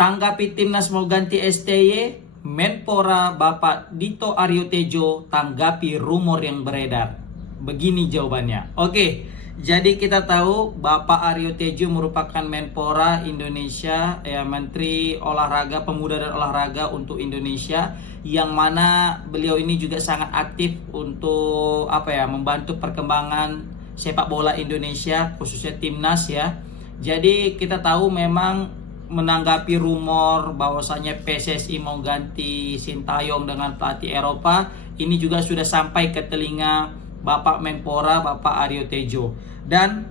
Tanggapi timnas mau ganti STY, Menpora Bapak Dito Aryo Tejo tanggapi rumor yang beredar. Begini jawabannya. Oke, jadi kita tahu Bapak Aryo Tejo merupakan Menpora Indonesia, ya, Menteri Olahraga, Pemuda dan Olahraga untuk Indonesia, yang mana beliau ini juga sangat aktif untuk membantu perkembangan sepak bola Indonesia, khususnya timnas ya. Jadi kita tahu memang menanggapi rumor bahwasanya PSSI mau ganti Sintayong dengan pelatih Eropa, ini juga sudah sampai ke telinga Bapak Menpora, Bapak Aryo Tejo. Dan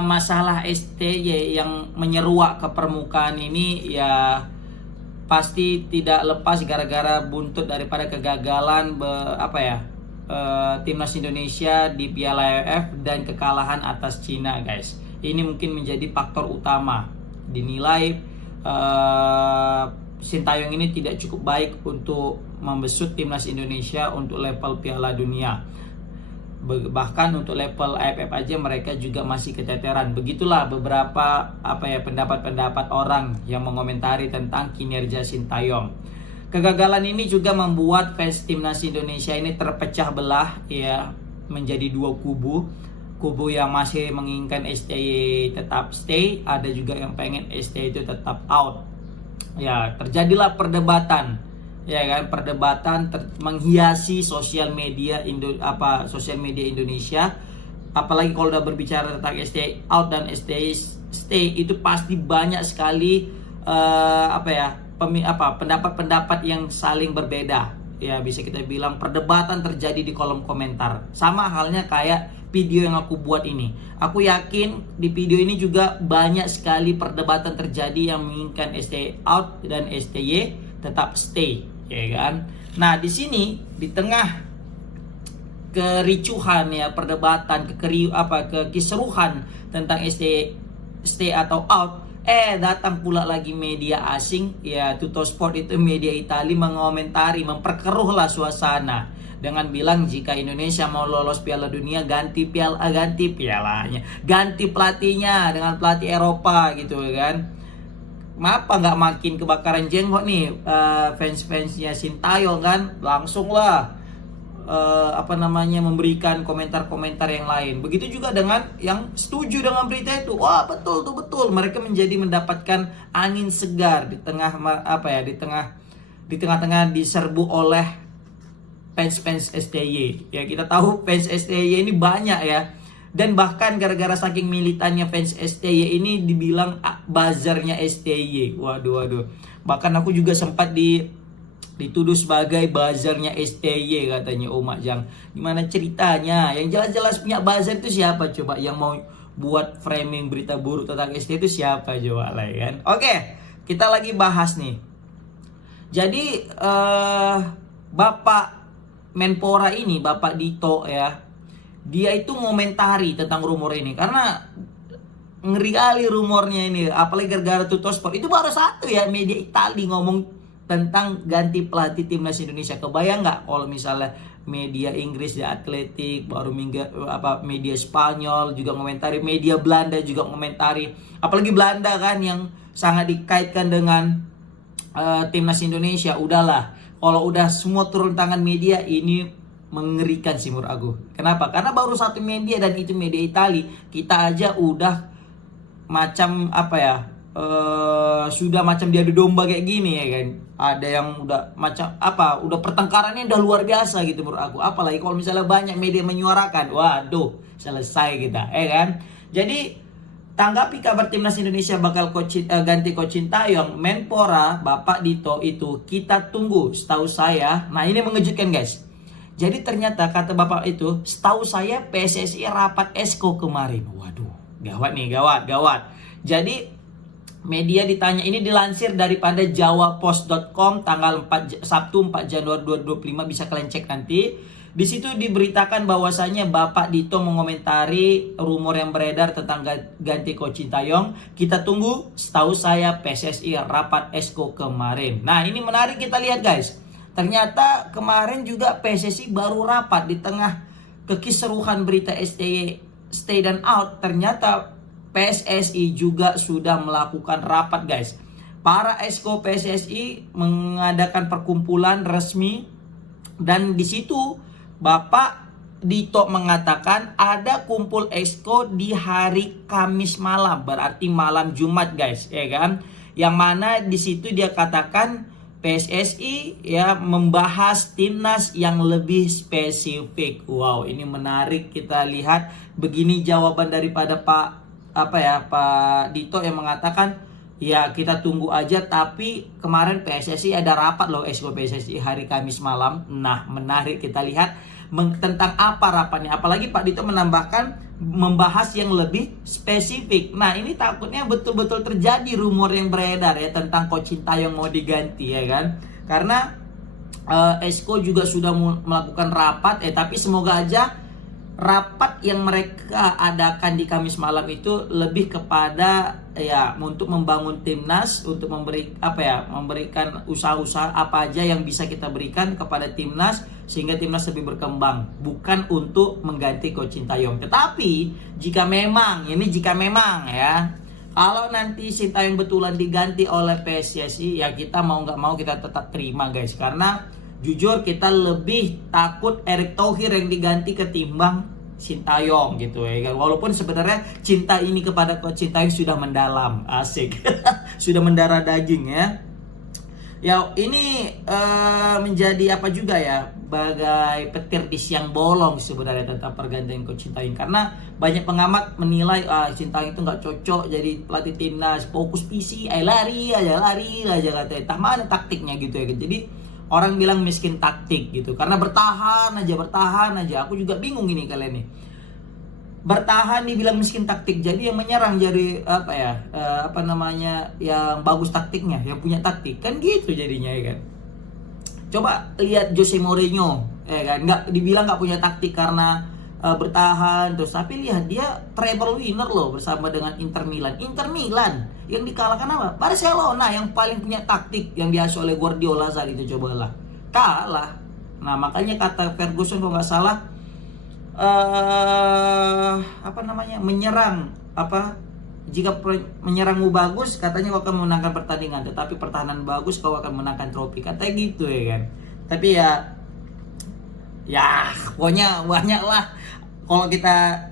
masalah STY yang menyeruak ke permukaan ini ya pasti tidak lepas gara-gara buntut daripada kegagalan timnas Indonesia di Piala AFF dan kekalahan atas Cina, guys. Ini mungkin menjadi faktor utama. Dinilai Sintayong ini tidak cukup baik untuk membesut timnas Indonesia untuk level Piala Dunia. Bahkan untuk level AFF aja mereka juga masih keteteran. Begitulah beberapa pendapat-pendapat orang yang mengomentari tentang kinerja Sintayong. Kegagalan ini juga membuat fans timnas Indonesia ini terpecah belah ya, menjadi dua kubu. Kubu yang masih menginginkan STY tetap stay, ada juga yang pengen STY itu tetap out. Ya, terjadilah perdebatan. Ya kan, perdebatan menghiasi sosial media Indonesia. Apalagi kalau udah berbicara tentang STY out dan STY stay, itu pasti banyak sekali pendapat-pendapat yang saling berbeda. Ya, bisa kita bilang perdebatan terjadi di kolom komentar. Sama halnya kayak video yang aku buat ini. Aku yakin di video ini juga banyak sekali perdebatan terjadi yang menginginkan STY out dan STY tetap stay, ya kan? Nah, di sini di tengah kericuhan ya, perdebatan, kekiseruhan tentang STY stay atau out, datang pula lagi media asing ya, Tuttosport itu media Italia mengomentari, memperkeruhlah suasana dengan bilang jika Indonesia mau lolos Piala Dunia ganti pialanya, ganti pelatihnya dengan pelatih Eropa gitu kan. Kenapa nggak makin kebakaran jenggot nih fans-fansnya Sintayong kan? Langsung lah memberikan komentar-komentar yang lain. Begitu juga dengan yang setuju dengan berita itu. Wah, betul tuh, betul. Mereka mendapatkan angin segar di tengah-tengah diserbu oleh fans STY. Ya, kita tahu fans STY ini banyak ya. Dan bahkan gara-gara saking militannya fans STY ini dibilang buzzernya STY. Waduh. Bahkan aku juga sempat dituduh sebagai buzzernya STY katanya. Oh Mak Jang, gimana ceritanya? Yang jelas-jelas punya buzzer itu siapa coba? Yang mau buat framing berita buruk tentang STY itu siapa coba lah kan? Oke, kita lagi bahas nih. Jadi Bapak Menpora ini, Bapak Dito ya, dia itu ngomentari tentang rumor ini karena ngeri kali rumornya ini, apalagi gara-gara Tuttosport. Itu baru satu ya media Italia ngomong tentang ganti pelatih timnas Indonesia. Kebayang nggak kalau misalnya media Inggris The Athletic, baru media Spanyol juga ngomentari, media Belanda juga ngomentari, apalagi Belanda kan yang sangat dikaitkan dengan timnas Indonesia. Udahlah, kalau udah semua turun tangan media ini mengerikan sih menurut aku. Kenapa? Karena baru satu media dan itu media Italia. Kita aja udah macam sudah macam diadu domba kayak gini ya kan. Ada yang udah udah pertengkarannya udah luar biasa gitu menurut aku. Apalagi kalau misalnya banyak media menyuarakan, waduh, selesai kita, ya kan. Jadi tanggapi kabar timnas Indonesia bakal ganti coach Sintayong, Menpora Bapak Dito itu kita tunggu. Setahu saya, nah ini mengejutkan guys. Jadi ternyata kata Bapak itu, setahu saya PSSI rapat esko kemarin. Waduh, gawat nih, gawat. Jadi media ditanya, ini dilansir daripada jawapost.com tanggal Sabtu 4 Januari 2025, bisa kalian cek nanti. Di situ diberitakan bahwasanya Bapak Dito mengomentari rumor yang beredar tentang ganti coach Sintayong. Kita tunggu, setahu saya PSSI rapat esko kemarin. Nah, ini menarik kita lihat guys. Ternyata kemarin juga PSSI baru rapat di tengah kekisruhan berita STY stay dan out. Ternyata PSSI juga sudah melakukan rapat guys. para esko PSSI mengadakan perkumpulan resmi, dan di situ Bapak Dito mengatakan ada kumpul esko di hari Kamis malam, berarti malam Jumat guys, ya kan? Yang mana di situ dia katakan PSSI ya membahas timnas yang lebih spesifik. Wow, ini menarik. Kita lihat begini jawaban daripada Pak Dito yang mengatakan ya kita tunggu aja, tapi kemarin PSSI ada rapat loh esko PSSI hari Kamis malam. Nah, menarik, kita lihat tentang apa rapatnya. Apalagi Pak Dito menambahkan membahas yang lebih spesifik. Nah, ini takutnya betul-betul terjadi rumor yang beredar ya tentang Coach Sintayong mau diganti, ya kan? Karena esko juga sudah melakukan rapat, tapi semoga aja rapat yang mereka adakan di Kamis malam itu lebih kepada ya untuk membangun timnas, untuk memberikan usaha-usaha apa aja yang bisa kita berikan kepada timnas sehingga timnas lebih berkembang, bukan untuk mengganti Coach Sintayong. Tetapi jika memang ya, kalau nanti Sintayong betulan diganti oleh PSSI, ya kita mau nggak mau kita tetap terima guys, karena jujur kita lebih takut Erick Thohir yang diganti ketimbang Sintayong gitu ya kan. Walaupun sebenarnya cinta ini kepada Coach Sintayong sudah mendalam, asik. Sudah mendarah daging ya. Ya ini menjadi apa juga ya, bagai petir di siang bolong sebenarnya tentang pergantian Coach Sintayong, karena banyak pengamat menilai Sintayong itu nggak cocok jadi pelatih timnas, fokus PC, lari aja katanya, tak mana taktiknya gitu ya kan. Jadi orang bilang miskin taktik gitu, karena bertahan aja. Aku juga bingung ini kalian nih. Bertahan dibilang miskin taktik, jadi yang menyerang jadi yang bagus taktiknya, yang punya taktik kan gitu jadinya ya kan. Coba lihat Jose Mourinho ya kan, dibilang nggak punya taktik karena bertahan terus, tapi lihat dia treble winner loh bersama dengan Inter Milan yang dikalahkan apa? Barcelona yang paling punya taktik yang diasuh oleh Guardiola saat itu, cobalah kalah. Nah, makanya kata Ferguson kalau nggak salah jika menyerangmu bagus katanya kau akan memenangkan pertandingan, tetapi pertahanan bagus kau akan menangkan trofi, katanya gitu ya kan. Tapi ya pokoknya banyak lah. Kalau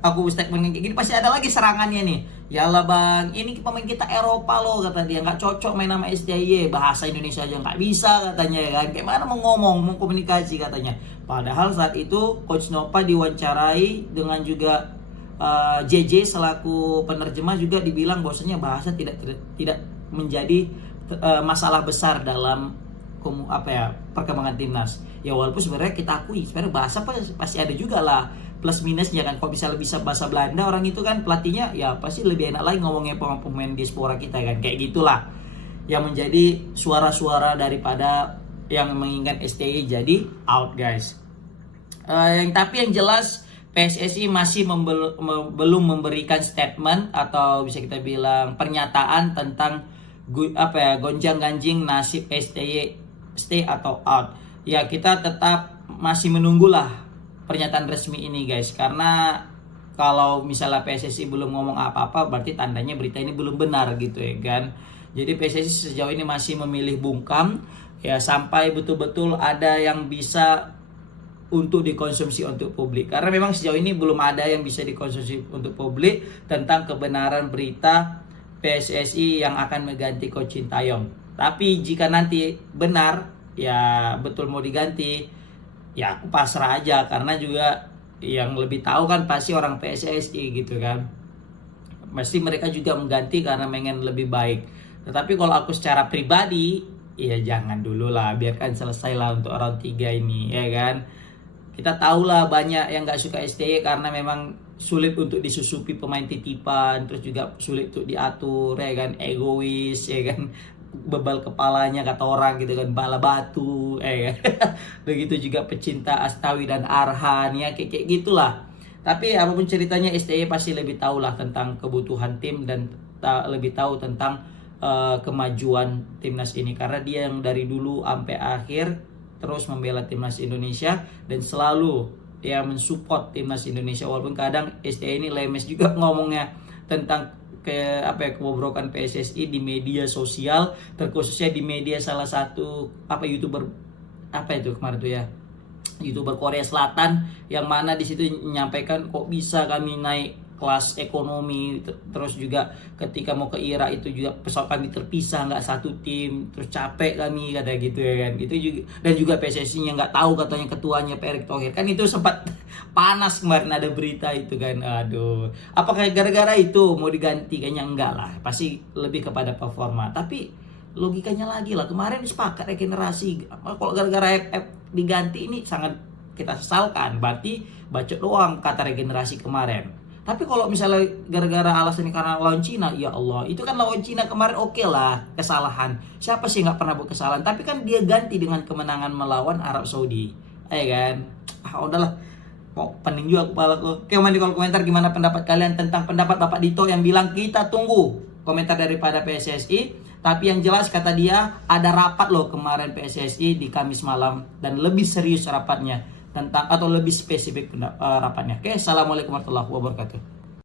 aku statement kayak gini pasti ada lagi serangannya nih. Yalah bang, ini pemain kita Eropa loh, kata dia, nggak cocok main nama STY, bahasa Indonesia aja nggak bisa katanya ya kan. Kayak mana mau ngomong, mau komunikasi katanya. Padahal saat itu Coach Nova diwawancarai dengan juga JJ selaku penerjemah juga dibilang bahwasanya bahasa tidak menjadi masalah besar dalam perkembangan timnas. Ya walaupun sebenarnya kita akui sebenarnya bahasa pasti ada juga lah plus minusnya kan. Kalau bisa bahasa Belanda orang itu kan pelatihnya ya pasti lebih enak lagi ngomongnya pemain diaspora kita kan, kayak gitulah yang menjadi suara-suara daripada yang menginginkan STY jadi out guys. Tapi yang jelas PSSI masih belum memberikan statement atau bisa kita bilang pernyataan tentang gonjang-ganjing nasib STY stay atau out. Ya kita tetap masih menunggulah pernyataan resmi ini guys, karena kalau misalnya PSSI belum ngomong apa-apa berarti tandanya berita ini belum benar gitu ya kan. Jadi PSSI sejauh ini masih memilih bungkam ya sampai betul-betul ada yang bisa untuk dikonsumsi untuk publik, karena memang sejauh ini belum ada yang bisa dikonsumsi untuk publik tentang kebenaran berita PSSI yang akan mengganti Coach Sintayong. Tapi jika nanti benar ya betul mau diganti, ya aku pasrah aja, karena juga yang lebih tahu kan pasti orang PSSI gitu kan. Pasti mereka juga mengganti karena pengen lebih baik. Tetapi kalau aku secara pribadi ya jangan dulu lah, biarkan selesai lah untuk round 3 ini ya kan. Kita tahulah banyak yang gak suka STY karena memang sulit untuk disusupi pemain titipan, terus juga sulit untuk diatur ya kan, egois ya kan, bebal kepalanya kata orang gitu kan, bala batu ya kan. Begitu juga pecinta Astawi dan Arhan ya kayak gitulah. Tapi apapun ceritanya STY pasti lebih tahu lah tentang kebutuhan tim dan lebih tahu tentang kemajuan timnas ini, karena dia yang dari dulu sampai akhir terus membela timnas Indonesia dan selalu ya mensupport timnas Indonesia, walaupun kadang STY ini lemes juga ngomongnya tentang kebobrokan PSSI di media sosial, terkhususnya di media salah satu YouTuber itu kemarin tuh ya, YouTuber Korea Selatan, yang mana di situ menyampaikan kok bisa kami naik kelas ekonomi, terus juga ketika mau ke Irak itu juga pesawat kami terpisah, nggak satu tim, terus capek kami kata gitu ya kan. Itu juga, dan juga PSSI-nya nggak tahu katanya ketuanya Pak Erick Thohir kan, itu sempat panas kemarin ada berita itu kan. Aduh, apakah gara-gara itu mau diganti? Kayaknya enggak lah, pasti lebih kepada performa. Tapi logikanya lagi lah, kemarin sepakat regenerasi, kalau gara-gara diganti ini sangat kita sesalkan, berarti bacot doang kata regenerasi kemarin. Tapi kalau misalnya gara-gara alasan ini karena lawan Cina, ya Allah, itu kan lawan Cina kemarin oke lah, kesalahan. Siapa sih nggak pernah buat kesalahan? Tapi kan dia ganti dengan kemenangan melawan Arab Saudi, ya kan? Udahlah, kok pening juga kepala aku. Oke, di kolom komentar gimana pendapat kalian tentang pendapat Bapak Dito yang bilang kita tunggu komentar daripada PSSI. Tapi yang jelas kata dia ada rapat loh kemarin PSSI di Kamis malam, dan lebih serius rapatnya tentang, atau lebih spesifik rapatnya. Oke, assalamualaikum warahmatullahi wabarakatuh.